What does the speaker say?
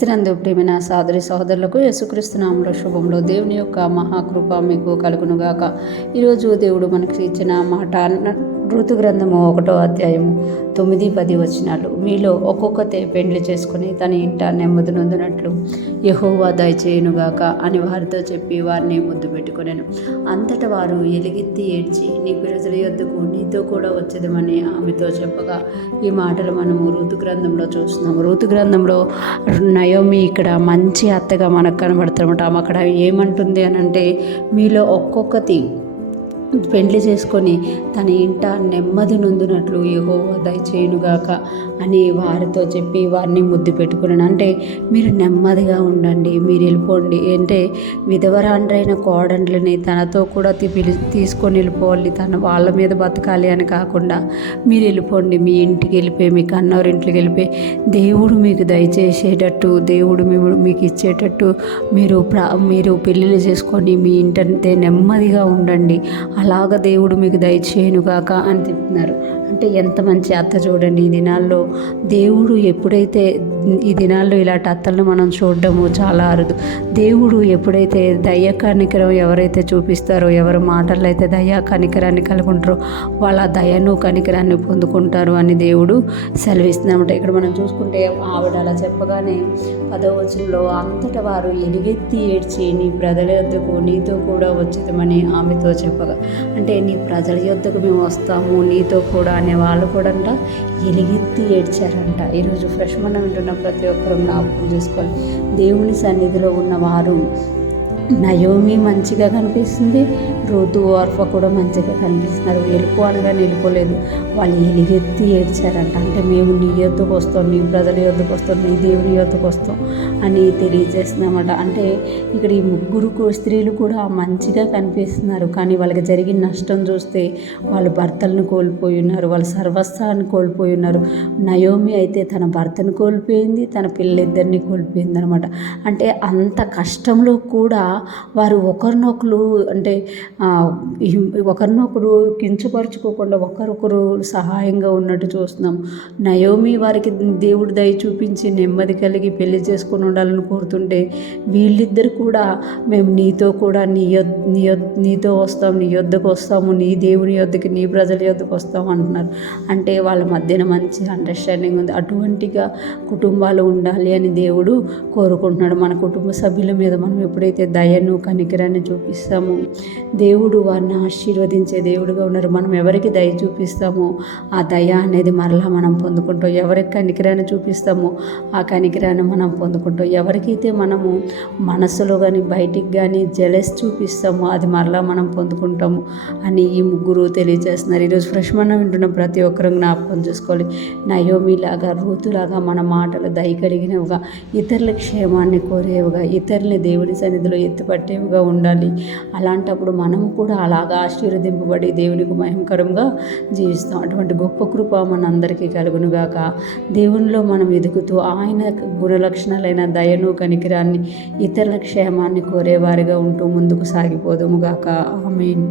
క్రీస్తునందు ప్రియమైన సోదరి సహోదరులకు యేసుక్రీస్తు నామములో శుభములు. దేవుని యొక్క మహాకృప మీకు కలుగునుగాక. ఈరోజు దేవుడు మనకి ఇచ్చిన మాట ఋతు గ్రంథము 1వ అధ్యాయము 9-10 వచనాలు. మీలో ఒక్కొక్కతే పెండ్లి చేసుకుని తన ఇంట నెమ్మది నొందినట్లు యెహోవా దయచేయునుగాక అని వారితో చెప్పి వారిని ముద్దు పెట్టుకొనెను. అంతటా వారు ఎలుగెత్తి ఏడ్చి నీ ప్రజల యొద్దకు నీతో కూడా వచ్చేదమని ఆమెతో చెప్పగా, ఈ మాటలు మనము ఋతు గ్రంథంలో చూస్తున్నాము. ఋతు గ్రంథంలో నయోమి ఇక్కడ మంచి అత్తగా మనకు కనబడుతున్నమాట. ఆమె అక్కడ ఏమంటుంది అని అంటే, మీలో ఒక్కొక్కటి పెండ్లి చేసుకొని తన ఇంట నెమ్మది నొందినట్లు యెహోవా దయచేయునుగాక అని వారితో చెప్పి వారిని ముద్దు పెట్టుకున్నాను. అంటే మీరు నెమ్మదిగా ఉండండి, మీరు వెళ్ళిపోండి. అంటే విధవరాండ్రైన కోడండ్లని తనతో కూడా తీసుకొని వెళ్ళిపోవాలి, వాళ్ళ మీద బతకాలి అని కాకుండా మీరు వెళ్ళిపోండి, మీ ఇంటికి వెళ్ళిపోయి, మీ కన్నోరింటికి వెళ్ళిపోయి దేవుడు మీకు దయచేసేటట్టు, దేవుడు మీకు ఇచ్చేటట్టు మీరు పెళ్ళిళ్ళు చేసుకొని మీ ఇంటంతే నెమ్మదిగా ఉండండి, అలాగ దేవుడు మీకు దయచేయునుగాక అని చెప్తున్నారు. అంటే ఎంత మంచి అత్త చూడండి. ఈ దినాల్లో దేవుడు ఎప్పుడైతే ఈ దినాల్లో ఇలాంటి అత్తలను మనం చూడడము చాలా అరుదు. దేవుడు ఎప్పుడైతే దయ కనికరం ఎవరైతే చూపిస్తారో, ఎవరి మాటల్లో అయితే దయా కనికరాన్ని కలుగుంటారో వాళ్ళ దయను కనికరాన్ని పొందుకుంటారు అని దేవుడు సెలవిస్తున్నామట. ఇక్కడ మనం చూసుకుంటే ఆవిడ అలా చెప్పగానే 10వ వచనంలో అంతటా వారు ఎలుగెత్తి ఏడ్చి నీ ప్రజల యొద్దకు నీతో కూడా వచ్చేదమని ఆమెతో చెప్పగా, అంటే నీ ప్రజల యొద్దకు మేము వస్తాము నీతో కూడా అనే వాళ్ళు కూడా అంట ఎలుగెత్తి ఏడ్చారంట. ఈరోజు ఫ్రెష్ మనం వింటున్న ప్రతి ఒక్కరూ జ్ఞాపకం చేసుకోవాలి. దేవుని సన్నిధిలో ఉన్నవారు నయోమి మంచిగా కనిపిస్తుంది, ఋతు ఓర్ఫ కూడా మంచిగా కనిపిస్తున్నారు. వెళ్ళిపో అనగానే వెళ్ళిపోలేదు, వాళ్ళు ఎలుగెత్తి ఏడ్చారంట. అంటే మేము నీ యొద్దకు వస్తాం, నీ ప్రజల యొద్దకు వస్తాం, నీ దేవుని యొద్దకు వస్తాం అని తెలియజేస్తున్నామట. అంటే ఇక్కడ ఈ ముగ్గురు స్త్రీలు కూడా మంచిగా కనిపిస్తున్నారు, కానీ వాళ్ళకి జరిగిన నష్టం చూస్తే వాళ్ళు భర్తలను కోల్పోయి ఉన్నారు, వాళ్ళ సర్వస్వాన్ని కోల్పోయి ఉన్నారు. నయోమి అయితే తన భర్తను కోల్పోయింది, తన పిల్లలిద్దరిని కోల్పోయింది అనమాట. అంటే అంత కష్టంలో కూడా వారు ఒకరినొకరు అంటే ఒకరినొకరు కించపరుచుకోకుండా ఒకరొకరు సహాయంగా ఉన్నట్టు చూస్తున్నాం. నయోమి వారికి దేవుడు దయ చూపించి నెమ్మది కలిగి పెళ్లి చేసుకుని ఉండాలని కోరుతుంటే, వీళ్ళిద్దరు కూడా మేము నీతో కూడా నీతో వస్తాం, నీ యొద్దకు వస్తాము, నీ దేవుని యొద్దకి, నీ ప్రజల యొద్దకు వస్తాము అంటున్నారు. అంటే వాళ్ళ మధ్యన మంచి అండర్స్టాండింగ్ ఉంది. అటువంటిగా కుటుంబాలు ఉండాలి అని దేవుడు కోరుకుంటున్నాడు. మన కుటుంబ సభ్యుల మీద మనం ఎప్పుడైతే దయను కనికరాన్ని చూపిస్తామో దేవుడు వారిని ఆశీర్వదించే దేవుడుగా ఉన్నారు. మనం ఎవరికి దయ చూపిస్తామో ఆ దయ అనేది మరలా మనం పొందుకుంటాం. ఎవరికి కనికరాన్ని చూపిస్తామో ఆ కనికరాన్ని మనం పొందుకుంటాం. ఎవరికైతే మనము మనసులో కానీ బయటికి కానీ జలస్ చూపిస్తామో అది మరలా మనం పొందుకుంటాము అని ఈ ముగ్గురు తెలియజేస్తున్నారు. ఈరోజు ఫ్రెష్ మనం వింటున్న ప్రతి ఒక్కరూ జ్ఞాపకం చేసుకోవాలి. నయోమిలాగా ఋతులాగా మన మాటలు దయ కలిగినవిగా, ఇతరుల క్షేమాన్ని కోరేవిగా, ఇతరులని దేవుని సన్నిధిలో ఎత్తుపట్టేవిగా ఉండాలి. అలాంటప్పుడు మనము కూడా అలాగా ఆశీర్వదింపబడి దేవునికి మహిమకరంగా జీవిస్తాం. అటువంటి గొప్ప కృప మనందరికీ కలుగునుగాక. దేవునిలో మనం ఎదుగుతూ ఆయన గుణలక్షణాలైన దయను కనికరాన్ని, ఇతరుల క్షేమాన్ని కోరేవారిగా ఉంటూ ముందుకు సాగిపోదుముగాక. ఆమేన్.